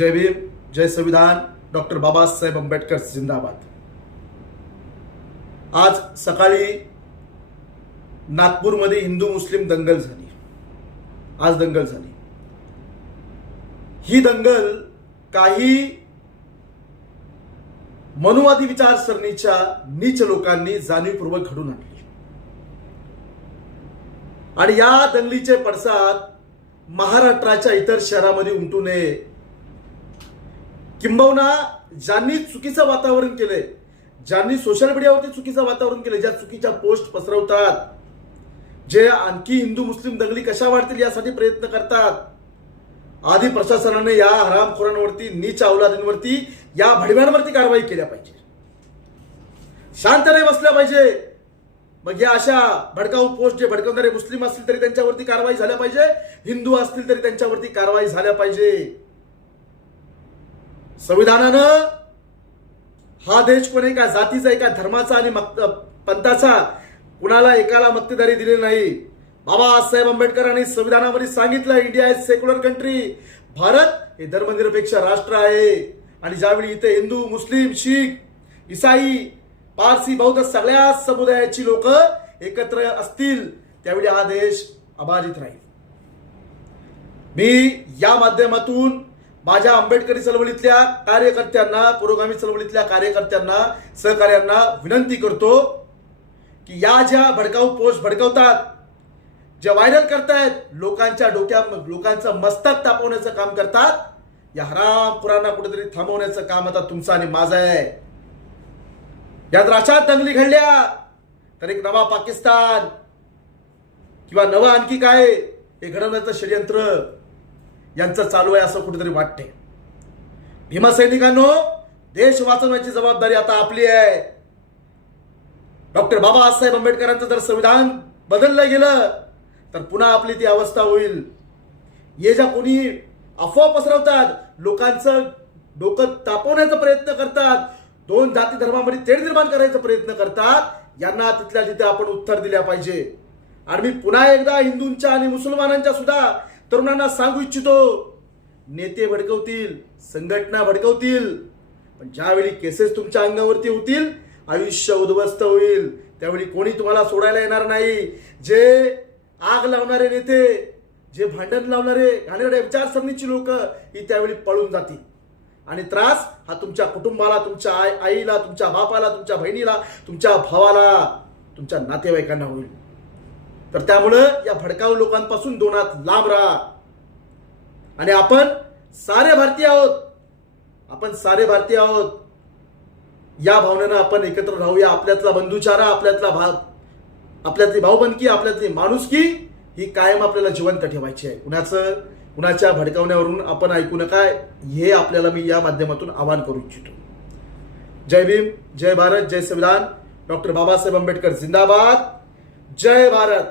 जय भीम जय संविधान डॉक्टर बाबासाहेब आंबेडकर जिंदाबाद. आज सकाळी नागपूरमध्ये हिंदू मुस्लिम दंगल झाली. आज दंगल झाली. ही दंगल काही मनुवादी विचारसरणीच्या नीच लोकांनी जाणीवपूर्वक घडून आणली. आणि या दंगलीचे पडसाद महाराष्ट्राच्या इतर शहरामध्ये उमटू नये किंबहुना ज्यांनी चुकीचं वातावरण केलंय ज्यांनी सोशल मीडियावरती चुकीचं वातावरण केलंय ज्या चुकीच्या पोस्ट पसरवतात जे आणखी हिंदू मुस्लिम दंगली कशा वाढतील यासाठी प्रयत्न करतात. आधी प्रशासनाने या हरामखोरांवरती नीच अवलादींवरती या भडव्यांवरती कारवाई केल्या पाहिजे. शांत नाही बसल्या पाहिजे. मग या अशा भडकाऊ पोस्ट जे भडकवणारे मुस्लिम असतील तरी त्यांच्यावरती कारवाई झाल्या पाहिजे हिंदू असतील तरी त्यांच्यावरती कारवाई झाल्या पाहिजे. संविधानानं हा देश कोणी एका जातीचा एका धर्माचा आणि मक्त- पंथाचा कुणाला एकाला मक्तेदारी दिली नाही. बाबासाहेब आंबेडकरांनी संविधानामध्ये सांगितलं India is secular country Bharat हे धर्मनिरपेक्ष राष्ट्र आहे. आणि ज्यावेळी इथे हिंदू मुस्लिम शीख इसाई पारसी बौद्ध सगळ्या समुदायाची लोक एकत्र असतील त्यावेळी हा देश अबाधित राहील. मी या माध्यमातून माझ्या आंबेडकरी चळवळीतल्या कार्यकर्त्यांना पुरोगामी चळवळीतल्या कार्यकर्त्यांना सहकार्यांना विनंती करतो की या ज्या भडकाऊ पोस्ट भडकवतात जे व्हायरल करतायत लोकांच्या डोक्या लोकांचं मस्तक तापवण्याचं काम करतात या हराम हरामपुरांना कुठेतरी थांबवण्याचं काम आता तुमचं आणि माझं आहे. यात राशात दंगली घडल्या तर एक नवा पाकिस्तान किंवा नवं आणखी काय? हे घडवण्याचं षडयंत्र. यांचं चालू आहे असं कुठेतरी वाटते भीमसैनिकांनो देश वाचवण्याची जबाबदारी आता आपली आहे. डॉक्टर बाबासाहेब आंबेडकरांचं जर संविधान बदललं गेलं तर पुन्हा आपली ती अवस्था होईल. ये ज्या कोणी अफवा पसरवतात लोकांचं डोकं तापवण्याचा प्रयत्न करतात दोन जाती धर्मामध्ये तेढ निर्माण करायचा प्रयत्न करतात यांना तिथल्या तिथे आपण उत्तर दिल्या पाहिजे. आणि मी पुन्हा एकदा हिंदूंच्या आणि मुसलमानांच्या सुद्धा तरुणांना सांगू इच्छितो नेते भडकवतील संघटना भडकवतील पण ज्यावेळी केसेस तुमच्या अंगावरती होतील आयुष्य उद्ध्वस्त होईल. त्यावेळी कोणी तुम्हाला सोडायला येणार नाही. जे आग लावणारे नेते जे भांडण लावणारे घाणेरड्या विचारसरणीची लोक ही त्यावेळी पळून जातील. आणि त्रास हा तुमच्या कुटुंबाला तुमच्या आई आईला तुमच्या बापाला तुमच्या बहिणीला तुमच्या भावाला तुमच्या नातेवाईकांना होईल. तर त्यामुळं या भडकाऊ लोकांपासून दोनात लांब राहा. आणि आपण सारे भारतीय आहोत. आपण सारे भारतीय आहोत. या भावनेनं आपण एकत्र राहूया. आपल्यातला बंधुचारा आपल्यातला भाग आपल्यातली भाऊबंदकी आपल्यातली माणुसकी ही कायम आपल्याला जिवंत ठेवायची आहे. कुणाचं? कुणाच्या भडकावण्यावरून आपण ऐकू नका. हे आपल्याला मी या माध्यमातून आवाहन करू इच्छितो. जय भीम जय भारत जय संविधान. डॉक्टर बाबासाहेब आंबेडकर जिंदाबाद. जय भारत.